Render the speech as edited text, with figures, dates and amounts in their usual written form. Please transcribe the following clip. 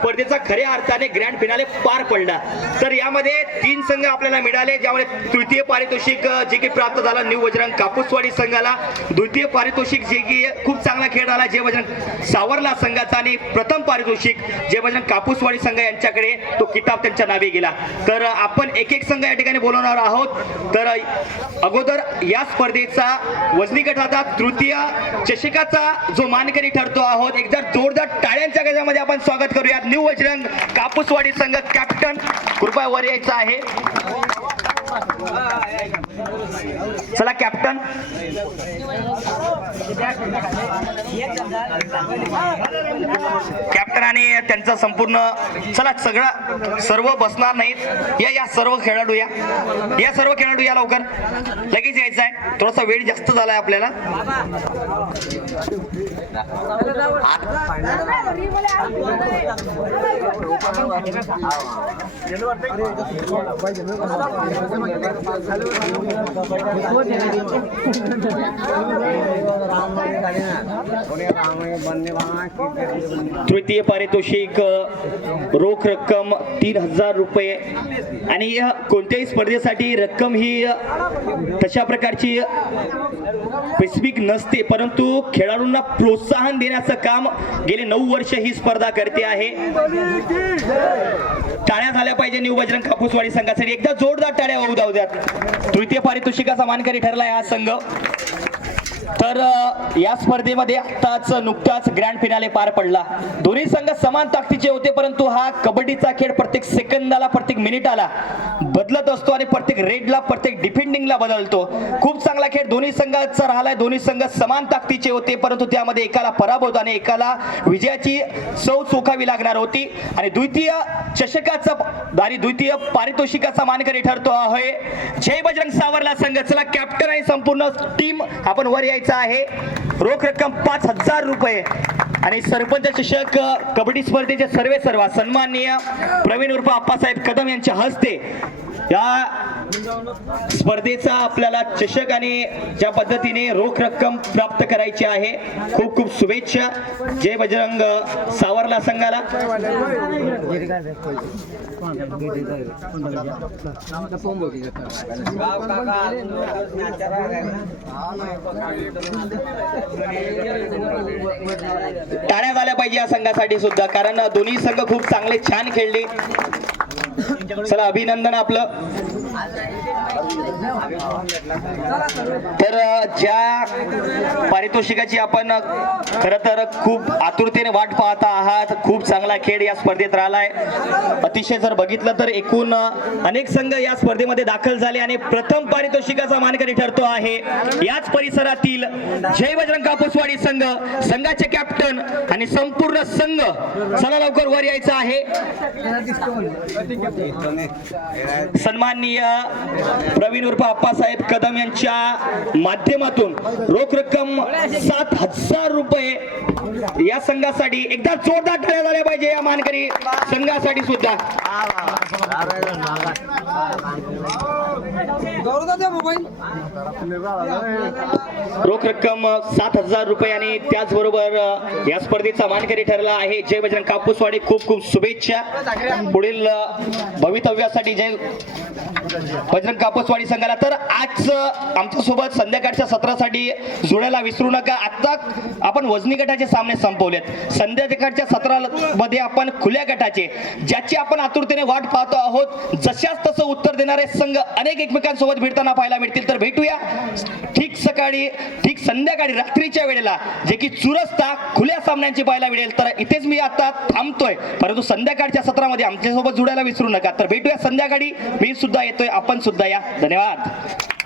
स्पर्धेचा खऱ्या अर्थाने ग्रँड फिनाले पार पडला। तर यामध्ये 3 संघ आपल्याला मिळाले, ज्यामध्ये तृतीय पारितोषिक जे की प्राप्त झाला न्यू बजरंग कापूसवाडी संघाला, द्वितीय पारितोषिक जे की खूप चांगला खेळ झाला जय बजरंग सावरला संघाचा, आणि प्रथम पारितोषिक जय बजरंग कापूसवाडी संघ यांच्याकडे तो किताब त्यांच्या नावे गेला। तर आपण एक एक संघ या ठिकाणी बोलवणार आहोत। तर अगोदर या स्पर्धेचा वजनी गटाचा तृतीय चषकाचा जो मानकरी ठरतो आहोत, एकदा जोरदार टाळ्यांच्या गजरामध्ये आपण स्वागत करूया। न्यू बजरंग कापूसवाडी संघ कॅप्टन कृपया वर यायचं आहे। चला कॅप्टन, कॅप्टन आणि त्यांचा संपूर्ण, चला सर्व बसणार नाहीत, या सर्व खेळाडू या सर्व खेळाडू या लवकर, लगेच यायचं आहे, थोडासा वेळ जास्त झालाय आपल्याला। तृतीय पारितोषिक रोख रक्कम 3000 रुपये, आणि कोणत्याही स्पर्धेसाठी रक्कम ही तशा प्रकारची स्पेसिफिक नसते, परंतु खेळाडूंना प्रोत्साहन देण्याचं काम गेले 9 वर्ष ही स्पर्धा करते आहे। टाळ्या झाल्या पाहिजे न्यू बजरंग कापूसवाडी संघासाठी, एकदा जोरदार टाळ्या होऊ द्याव्यात। तृतीय पारितोषिकाचा मानकरी ठरला हा संघ। तर या स्पर्धेमध्ये नुकताच ग्रँड फिनाले पार पडला। दोन्ही संघ समान ताकदीचे होते, परंतु हा कबड्डीचा खेळ प्रत्येक सेकंदाला, प्रत्येक मिनिटाला बदलत असतो आणि प्रत्येक रेडला, प्रत्येक डिफेंडिंगला बदलतो। खूप चांगला खेळ दोन्ही संघाचा राहिलाय। दोन्ही संघ समान ताकदीचे होते, परंतु त्यामध्ये एकाला पराभव आणि एकाला विजयाची सौ चोखावी लागणार होती। आणि द्वितीय चषकाचा आणि द्वितीय पारितोषिकाचा मानकरी ठरतो आहे जय बजरंग सावरला संघ। चला कॅप्टन आणि संपूर्ण टीम आपण वर यायचं आहे। रोख रक्कम 5000 रुपये आणि सरपंच चषक कबड्डी स्पर्धेचे सर्व सन्माननीय प्रवीण उर्फ आप्पासाहेब कदम यांच्या हस्ते या स्पर्धेचा आपल्याला चषक आणि ज्या पद्धतीने रोख रक्कम प्राप्त करायची आहे, खूप खूप शुभेच्छा जय बजरंग सावरला संघाला। टाळ्या झाल्या पाहिजे या संघासाठी सुद्धा, कारण दोन्ही संघ खूप चांगले छान खेळले। चला अभिनंदन आपलं। तर ज्या पारितोषिकाची आपण खरं तर खूप आतुरतेने वाट पाहता आहात, खूप चांगला खेळ या स्पर्धेत राहिलाय। अतिशय जर बघितलं तर एकूण अनेक संघ या स्पर्धेमध्ये दाखल झाले आणि प्रथम पारितोषिकाचा मानकरी ठरतो आहे याच परिसरातील जय बजरंग कापूसवाडी संघ, संघाचे कॅप्टन आणि संपूर्ण संघ। चला लवकर वर यायचं आहे। सन्माननीय प्रवीण उर्फ आप्पासाहेब कदम यांच्या माध्यमातून रोख रक्कम 7000 रुपये या संघासाठी, एकदा जोरदार टाळ्या झाल्या पाहिजे या मानकरी संघासाठी सुद्धा। रोख रक्कम 7000 रुपये आणि त्याचबरोबर या स्पर्धेचा मानकरी ठरला आहे जय बजरंग कापूसवाडी। खूप खूप शुभेच्छा पुढील भवितव्यासाठी जय बजरंग कापूसवाडी संघाला। तर आज आमच्या सोबत संध्याकाळच्या सत्रासाठी जोडायला विसरू नका। आता आपण वजनी गटाचे सामने संपवलेत, संध्याकाळच्या सत्रामध्ये आपण खुल्या गटाचे, ज्याची आपण आतुरतेने वाट पाहतो आहोत, जशाच तसं उत्तर देणारे संघ अनेक एकमेकांसोबत भिडताना पाहायला मिळतील। तर भेटूया ठीक सकाळी, ठीक संध्याकाळी, रात्रीच्या वेळेला, जे की चुरस्ता खुल्या सामन्यांची पाहायला मिळेल। तर इथेच मी आता थांबतोय, परंतु संध्याकाळच्या सत्रामध्ये आमच्यासोबत जोडायला विसरू नका। तर भेटूया संध्याकाळी, मी सुद्धा येतोय, आपण सुद्धा या। धन्यवाद।